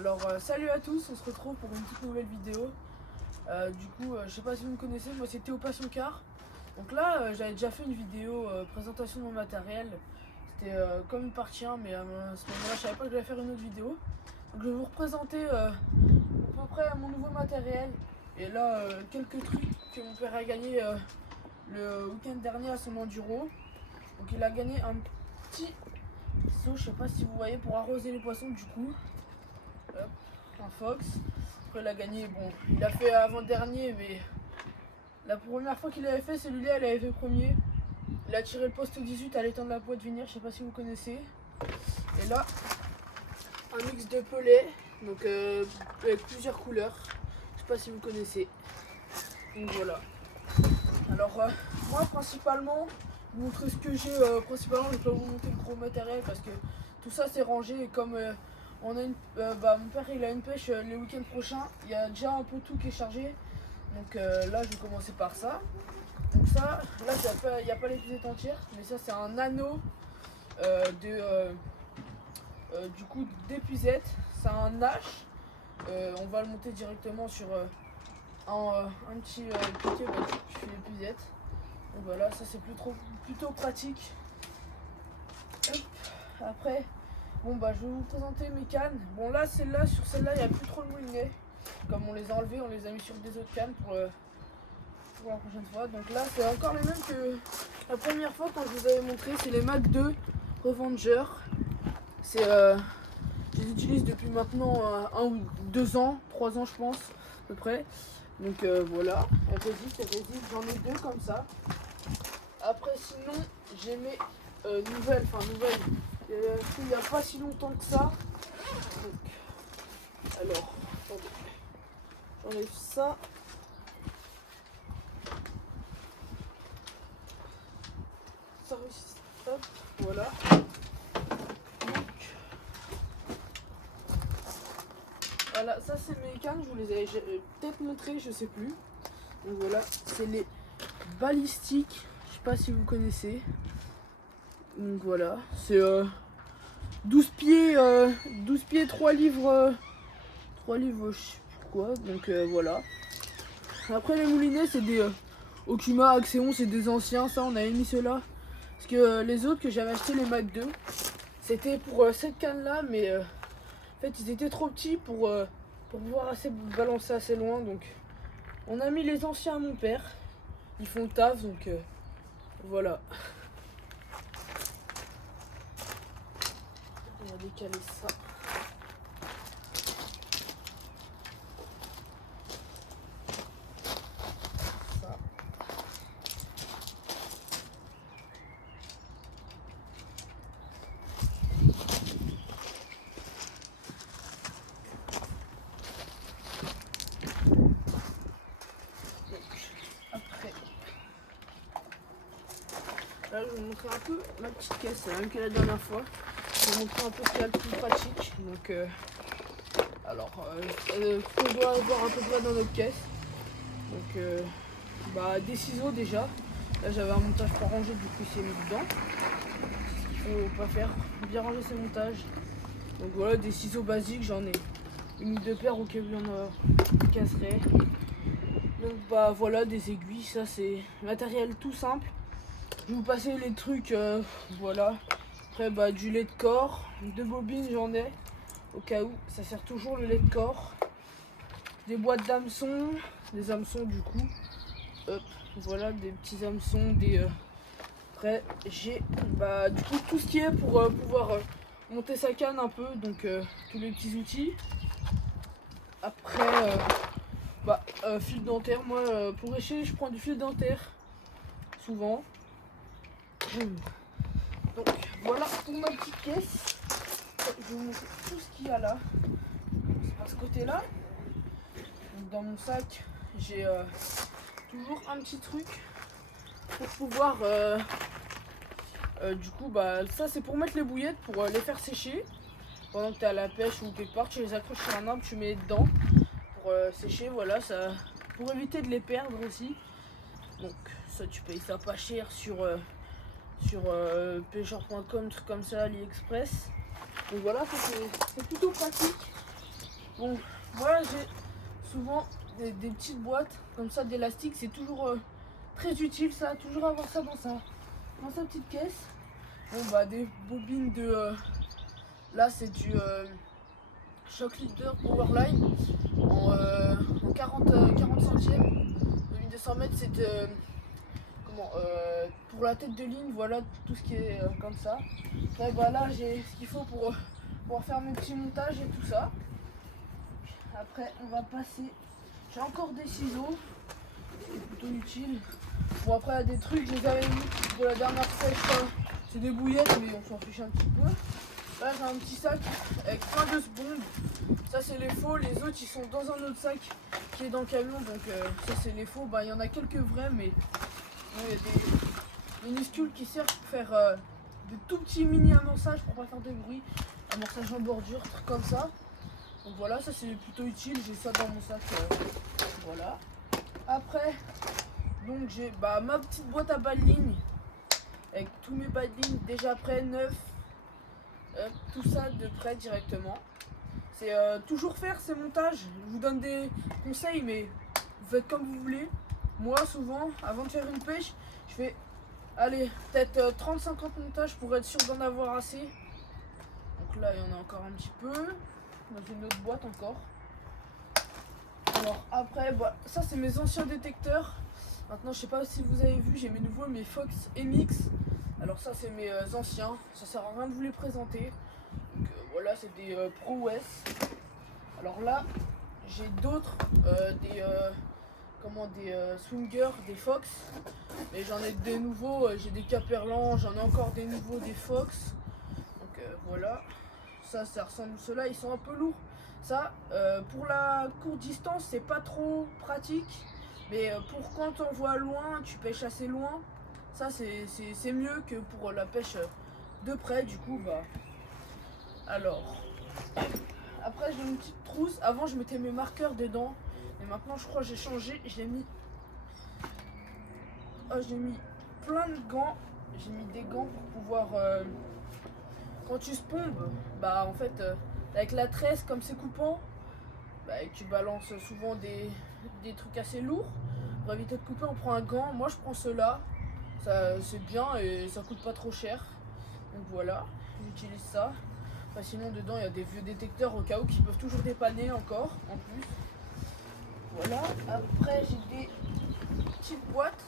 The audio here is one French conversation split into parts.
Alors salut à tous, on se retrouve pour une toute nouvelle vidéo. Je sais pas si vous me connaissez, moi c'est Théo Passion Car. Donc là j'avais déjà fait une vidéo présentation de mon matériel. C'était comme une partie 1, mais à ce moment-là je savais pas que j'allais faire une autre vidéo. Donc je vais vous représenter à peu près mon nouveau matériel. Et là quelques trucs que mon père a gagné le week-end dernier à son enduro. Donc il a gagné un petit seau, je sais pas si vous voyez, pour arroser les poissons du coup. Hop, un Fox. Après il a gagné, bon, il a fait avant-dernier, mais la première fois qu'il avait fait celui-là, il avait fait premier. Il a tiré le poste 18 à l'étang de la Pointe Venir, je sais pas si vous connaissez. Et là, un mix de pelets, donc avec plusieurs couleurs, je sais pas si vous connaissez. Donc voilà. Alors moi principalement, vous montrer ce que j'ai principalement, je vais pas vous montrer le gros matériel parce que tout ça c'est rangé et comme on a mon père il a une pêche les week-ends prochains, il y a déjà un peu tout qui est chargé. Donc là je vais commencer par ça. Donc ça, là il n'y a pas l'épuisette entière, mais ça c'est un anneau du coup d'épuisette. C'est un H. On va le monter directement sur un petit piquet qui fait l'épuisette. Donc voilà, ça c'est plutôt pratique. Hop. Après, bon bah je vais vous présenter mes cannes. Bon là sur celle-là il n'y a plus trop de moulinet. Comme on les a enlevés, on les a mis sur des autres cannes pour la prochaine fois. Donc là c'est encore les mêmes que la première fois quand je vous avais montré. C'est les Mac 2 Revenger. Je les utilise depuis maintenant 1 ou 2 ans, 3 ans je pense à peu près. Donc voilà, elles résistent, j'en ai 2 comme ça. Après sinon j'ai mes nouvelles, il n'y a pas si longtemps que ça. Donc, alors, attendez, j'enlève ça. Ça réussit, hop, voilà. Donc, voilà, ça c'est mes cannes, je vous les avais peut-être montré, je sais plus. Donc voilà, c'est les balistiques, je sais pas si vous connaissez. Donc voilà, c'est 12 pieds, 3 livres, 3 livres, je sais plus quoi, donc voilà. Après les moulinets, c'est des Okuma, Axéon, c'est des anciens, ça on avait mis ceux-là. Parce que les autres que j'avais acheté, les Mac 2, c'était pour cette canne là, mais en fait ils étaient trop petits pour pouvoir balancer assez loin. Donc on a mis les anciens à mon père, ils font le taf, donc voilà. On va décaler ça. Là, je vais vous montrer un peu ma petite caisse, c'est la même que la dernière fois. Je vais vous montrer un peu ce qu'il y a le plus pratique. Donc, ce qu'on doit avoir à peu près dans notre caisse. Donc, des ciseaux déjà. Là, j'avais un montage pas rangé, du coup, c'est mis dedans. Il faut pas faire, bien ranger ses montages. Donc voilà, des ciseaux basiques, j'en ai une ou deux paires au cas où il y en a qui casseraient. Donc, voilà, des aiguilles, ça c'est matériel tout simple. Je vais vous passer les trucs, voilà. Après, du lait de corps, 2 bobines j'en ai, au cas où, ça sert toujours le lait de corps. Des boîtes d'hameçons, des hameçons du coup. Hop, voilà, des petits hameçons, Après, j'ai du coup tout ce qui est pour pouvoir monter sa canne un peu, donc tous les petits outils. Après, fil dentaire, moi pour écher, je prends du fil dentaire, souvent. Donc voilà pour ma petite caisse. Je vais vous montrer tout ce qu'il y a là. C'est à ce côté là. Donc dans mon sac j'ai toujours un petit truc pour pouvoir ça c'est pour mettre les bouillettes, pour les faire sécher pendant que tu es à la pêche ou quelque part. Tu les accroches sur un arbre, tu mets dedans pour sécher, voilà, ça pour éviter de les perdre aussi. Donc ça tu payes ça pas cher sur pêcheur.com, trucs comme ça, AliExpress. Donc voilà, c'est plutôt pratique. Bon, moi j'ai souvent des petites boîtes comme ça d'élastique, c'est toujours très utile ça, toujours avoir ça dans sa petite caisse. Bon bah des bobines de là c'est du Shock Leader Powerline en 40 centièmes. 2200 mètres c'est de pour la tête de ligne, voilà tout ce qui est comme ça. Et bah là j'ai ce qu'il faut pour pouvoir faire mes petits montages et tout ça. Après on va passer, j'ai encore des ciseaux, c'est plutôt utile. Bon après il y a des trucs, je les avais mis de la dernière fois, c'est des bouillettes mais on s'en fiche un petit peu. Là j'ai un petit sac avec plein de bombes, ça c'est les faux, les autres ils sont dans un autre sac qui est dans le camion, donc ça c'est les faux. Bah il y en a quelques vrais mais bon, il y a des minuscules qui servent pour faire des tout petits mini amorçages pour pas faire de bruit, amorçage en bordure, trucs comme ça. Donc voilà, ça c'est plutôt utile, j'ai ça dans mon sac, voilà. Après, donc j'ai ma petite boîte à bas de ligne, avec tous mes bas de ligne déjà prêts, neufs, tout ça de prêt directement. C'est toujours faire ces montages, je vous donne des conseils mais vous faites comme vous voulez. Moi souvent, avant de faire une pêche, je fais, allez, peut-être 30-50 montages pour être sûr d'en avoir assez. Donc là il y en a encore un petit peu. Dans une autre boîte encore. Alors après, ça c'est mes anciens détecteurs. Maintenant je sais pas si vous avez vu, j'ai mes nouveaux, mes Fox MX. Alors ça c'est mes anciens, ça sert à rien de vous les présenter. Donc voilà, c'est des Pro OS. Alors là j'ai d'autres, des swingers, des Fox. Mais j'en ai des nouveaux, j'ai des Caperlan, j'en ai encore des nouveaux, des Fox. Donc voilà. Ça ressemble, ceux-là ils sont un peu lourds. Ça pour la courte distance c'est pas trop pratique, mais pour quand on voit loin, tu pêches assez loin, ça c'est mieux que pour la pêche de près. Du coup alors après j'ai une petite trousse. Avant je mettais mes marqueurs dedans, mais maintenant je crois que j'ai changé, j'ai mis plein de gants. J'ai mis des gants pour pouvoir quand tu spombes, en fait avec la tresse comme c'est coupant, tu balances souvent des trucs assez lourds. Pour éviter de couper on prend un gant, moi je prends ceux-là, c'est bien et ça coûte pas trop cher. Donc voilà, j'utilise ça. Sinon dedans il y a des vieux détecteurs au cas où qui peuvent toujours dépanner encore en plus. Voilà, après j'ai des petites boîtes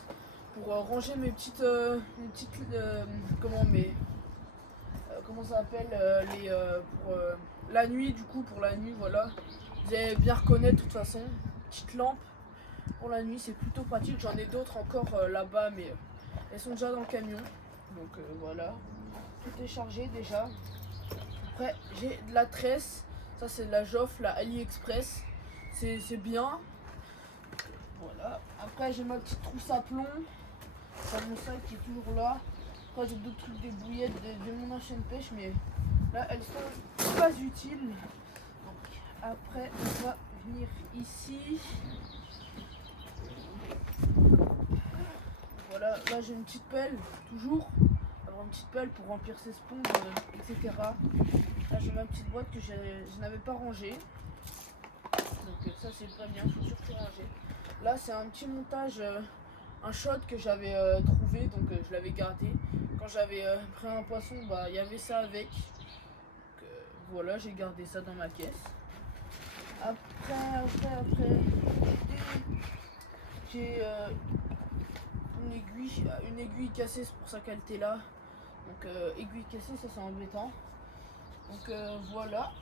pour ranger mes petites comment ça s'appelle, pour la nuit. Du coup pour la nuit, voilà, vous allez bien reconnaître de toute façon, petite lampe pour la nuit, c'est plutôt pratique. J'en ai d'autres encore là-bas mais elles sont déjà dans le camion. Donc voilà, tout est chargé déjà. Après j'ai de la tresse, ça c'est de la Joff, la AliExpress, c'est bien. Voilà, après j'ai ma petite trousse à plomb, c'est mon sac qui est toujours là. Après j'ai d'autres trucs, des bouillettes de mon ancienne pêche, mais là elles sont pas utiles. Donc après on va venir ici. Voilà, là j'ai une petite pelle, toujours avoir une petite pelle pour remplir ses sponges, etc. Là j'ai ma petite boîte que je n'avais pas rangée. Donc ça c'est pas bien, faut surtout ranger. Là c'est un petit montage, un shot que j'avais trouvé, donc je l'avais gardé. Quand j'avais pris un poisson, il y avait ça avec. Donc voilà, j'ai gardé ça dans ma caisse. Après, j'ai une aiguille cassée, c'est pour sa qualité là. Donc aiguille cassée, ça c'est embêtant. Donc voilà,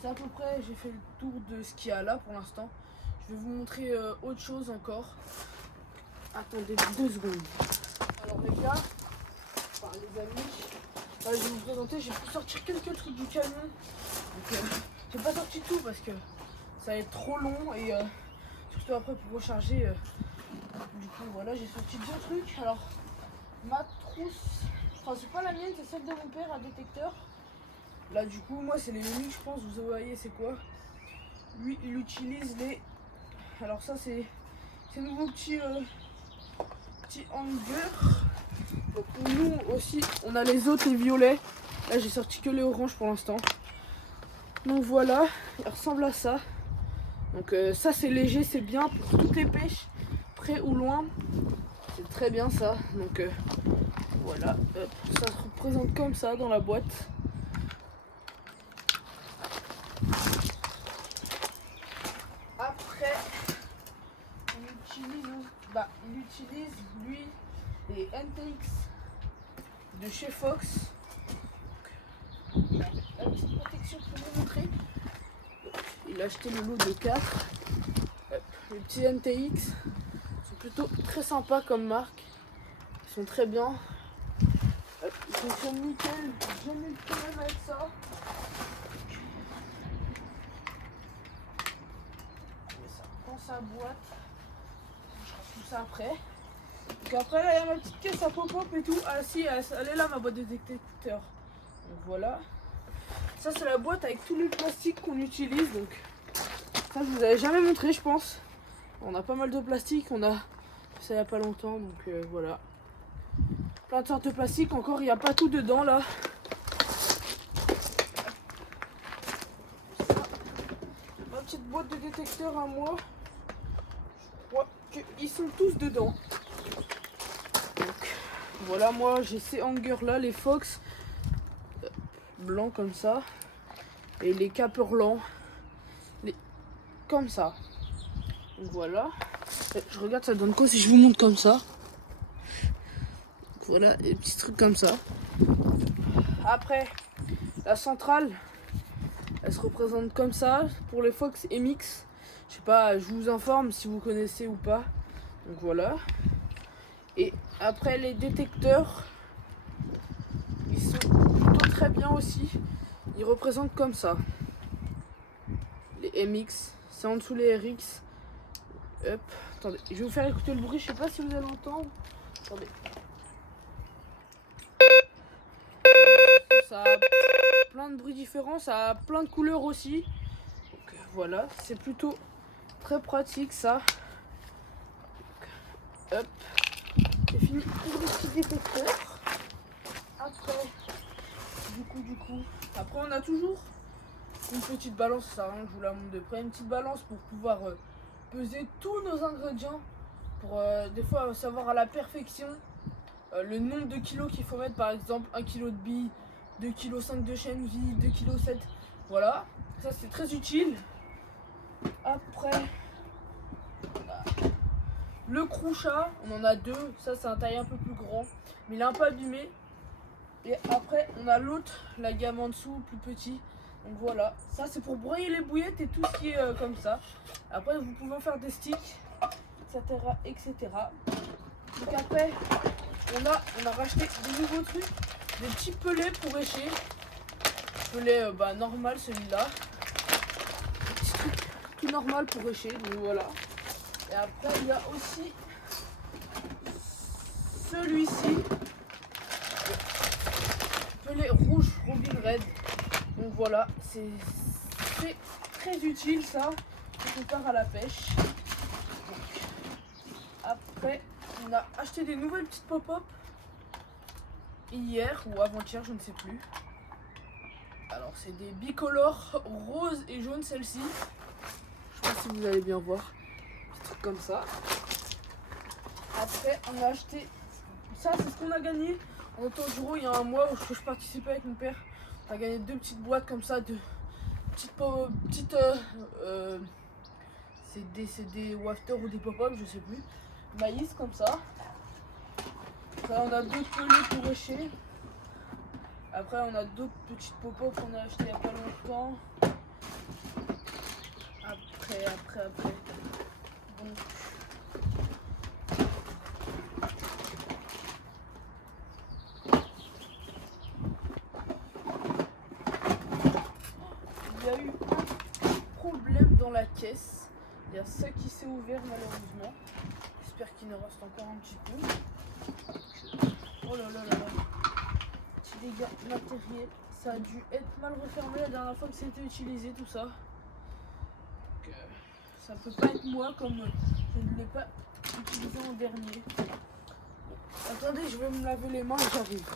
c'est à peu près, j'ai fait le tour de ce qu'il y a là pour l'instant. Je vais vous montrer autre chose encore. Attendez 2 secondes. Alors les gars, les amis, je vais vous présenter, j'ai pu sortir quelques trucs du camion. Donc j'ai pas sorti tout parce que ça va être trop long et surtout après pour recharger. Du coup voilà, j'ai sorti 2 trucs. Alors ma trousse, enfin c'est pas la mienne, c'est celle de mon père, un détecteur. Là du coup moi c'est les Mini, je pense, vous voyez c'est quoi. Lui il utilise les, alors ça c'est nouveau petit hanger. Donc nous aussi on a les autres, les violets. Là j'ai sorti que les oranges pour l'instant. Donc voilà, il ressemble à ça. Donc ça c'est léger, c'est bien pour toutes les pêches, près ou loin. C'est très bien ça. Donc voilà, hop, ça se représente comme ça dans la boîte. Après, il utilise lui les NTX de chez Fox. La petite protection pour vous montrer. Il a acheté le lot de 4. Les petits NTX sont plutôt très sympas comme marque. Ils sont très bien. Ils fonctionnent nickel. J'ai jamais eu de problème avec ça. Ça prend sa boîte. Je range tout ça après. Donc après là il y a ma petite caisse à pop-up et tout. Ah si, elle est là ma boîte de détecteur. Donc voilà. Ça c'est la boîte avec tous les plastiques qu'on utilise. Donc ça je vous avais jamais montré je pense. On a pas mal de plastique, on a fait ça il y a pas longtemps donc voilà. Plein de sortes de plastique, encore il n'y a pas tout dedans là. Ça, ma petite boîte de détecteur à moi. Je crois qu'ils sont tous dedans. Donc voilà, moi j'ai ces hangers là, les Fox blancs comme ça. Et les Caperlan comme ça. Donc voilà. Je regarde ça donne quoi si je vous montre comme ça. Voilà, des petits trucs comme ça. Après, la centrale, elle se représente comme ça pour les Fox MX. Je sais pas, je vous informe si vous connaissez ou pas. Donc voilà. Et après, les détecteurs, ils sont plutôt très bien aussi. Ils représentent comme ça. Les MX, c'est en dessous les RX. Hop, attendez, je vais vous faire écouter le bruit, je sais pas si vous allez l'entendre. Attendez. Ça a plein de bruits différents, ça a plein de couleurs aussi. Donc voilà, c'est plutôt très pratique ça. Donc, hop, c'est fini pour le petit détecteur. Après, du coup, après on a toujours une petite balance, ça sert à rien que je vous la montre de près, une petite balance pour pouvoir peser tous nos ingrédients, pour des fois savoir à la perfection le nombre de kilos qu'il faut mettre, par exemple 1 kg de billes, 2,5 kg de chenille, 2,7 kg, voilà, ça c'est très utile. Après, le crouchat, on en a deux, ça c'est un taille un peu plus grand, mais il est un peu abîmé. Et après on a l'autre, la gamme en dessous, plus petit. Donc voilà, ça c'est pour broyer les bouillettes et tout ce qui est comme ça. Après vous pouvez en faire des sticks, etc. etc. Donc après on a racheté des nouveaux trucs, des petits pelets pour écher. Pelet normal celui-là. Petit truc tout normal pour écher, donc voilà. Et après il y a aussi celui-ci. Pelet rouge Robin Red. Donc voilà, c'est très utile ça quand on part à la pêche. Donc, après, on a acheté des nouvelles petites pop-up hier ou avant-hier, je ne sais plus. Alors c'est des bicolores rose et jaune celle-ci. Je sais pas si vous allez bien voir. Petit truc comme ça. Après, on a acheté ça, c'est ce qu'on a gagné en Autogiro il y a un mois où je participais avec mon père. On a gagné deux petites boîtes comme ça de petites c'est des wafters ou des pop-up, je sais plus. Maïs comme ça. Après on a d'autres pelés pour écher. Après on a d'autres petites pop-up qu'on a acheté il y a pas longtemps. Après. Donc il y a eu un problème dans la caisse. Il y a ça qui s'est ouvert malheureusement. J'espère qu'il nous reste encore un petit peu. Oh là là là là. Petit dégât matériel. Ça a dû être mal refermé la dernière fois que c'était utilisé tout ça. Donc, ça peut pas être moi comme je ne l'ai pas utilisé en dernier. Attendez, je vais me laver les mains et j'arrive.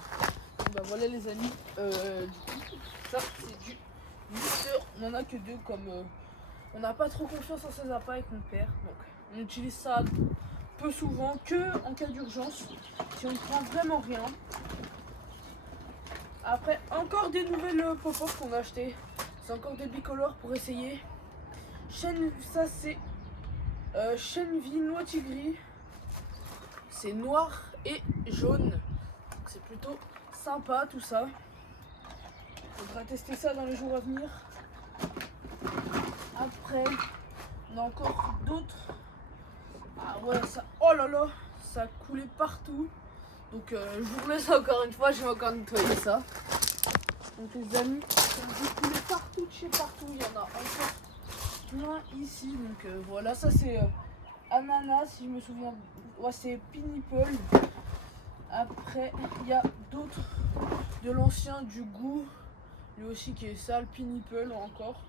Bah voilà les amis. Du coup, ça c'est du mixeurs, on en a que 2 comme on n'a pas trop confiance en ces appâts avec mon père. Donc on utilise ça peu souvent, que en cas d'urgence, si on ne prend vraiment rien. Après, encore des nouvelles pop-up qu'on a acheté. C'est encore des bicolores pour essayer. Ça c'est Shenvi noix tigris. C'est noir et jaune. C'est plutôt sympa tout ça. On devra tester ça dans les jours à venir. Après, on a encore d'autres. Ah ouais, ça. Oh là là, ça a coulé partout. Donc je vous laisse encore une fois, je vais encore nettoyer ça. Donc les amis, ça a coulé partout de chez partout. Il y en a encore plein ici. Donc voilà, ça c'est ananas, si je me souviens. Ouais, c'est pineapple. Après, il y a d'autres de l'ancien du goût. Lui aussi qui est sale, pineapple encore.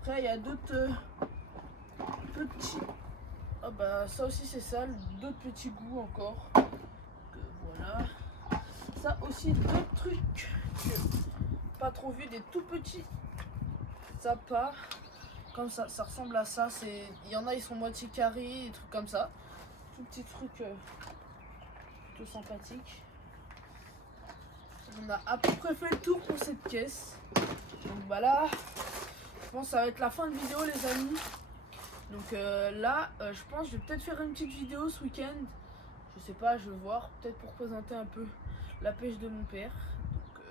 Après, il y a d'autres petits. Ah bah ça aussi c'est sale, d'autres petits goûts encore. Voilà. Ça aussi d'autres trucs que pas trop vu, des tout petits appâts. Comme ça ressemble à ça. Il y en a, ils sont moitié carrés, des trucs comme ça. Tout petits trucs plutôt sympathiques. On a à peu près fait le tour pour cette caisse. Donc voilà. Je pense que ça va être la fin de vidéo les amis. Donc là, je pense que je vais peut-être faire une petite vidéo ce week-end. Je sais pas, je vais voir. Peut-être pour présenter un peu la pêche de mon père. Donc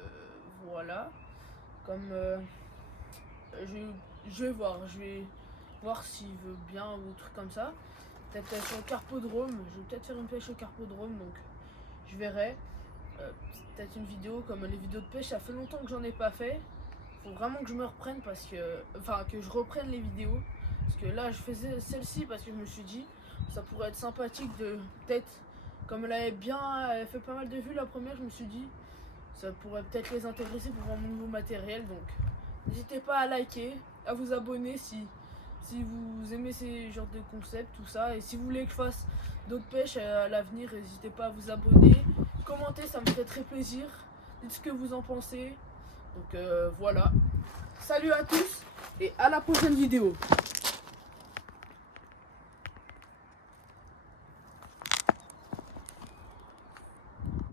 voilà. Comme je vais voir s'il veut bien ou truc comme ça. Peut-être sur le carpodrome. Je vais peut-être faire une pêche au carpodrome. Donc je verrai. Peut-être une vidéo comme les vidéos de pêche. Ça fait longtemps que j'en ai pas fait. Faut vraiment que je me reprenne parce que. Enfin, que je reprenne les vidéos. Parce que là, je faisais celle-ci parce que je me suis dit, ça pourrait être sympathique de peut-être, comme elle avait fait pas mal de vues la première, je me suis dit, ça pourrait peut-être les intéresser pour voir mon nouveau matériel. Donc, n'hésitez pas à liker, à vous abonner si vous aimez ces genres de concepts, tout ça. Et si vous voulez que je fasse d'autres pêches à l'avenir, n'hésitez pas à vous abonner, commenter, ça me ferait très plaisir. Dites ce que vous en pensez. Donc voilà. Salut à tous et à la prochaine vidéo.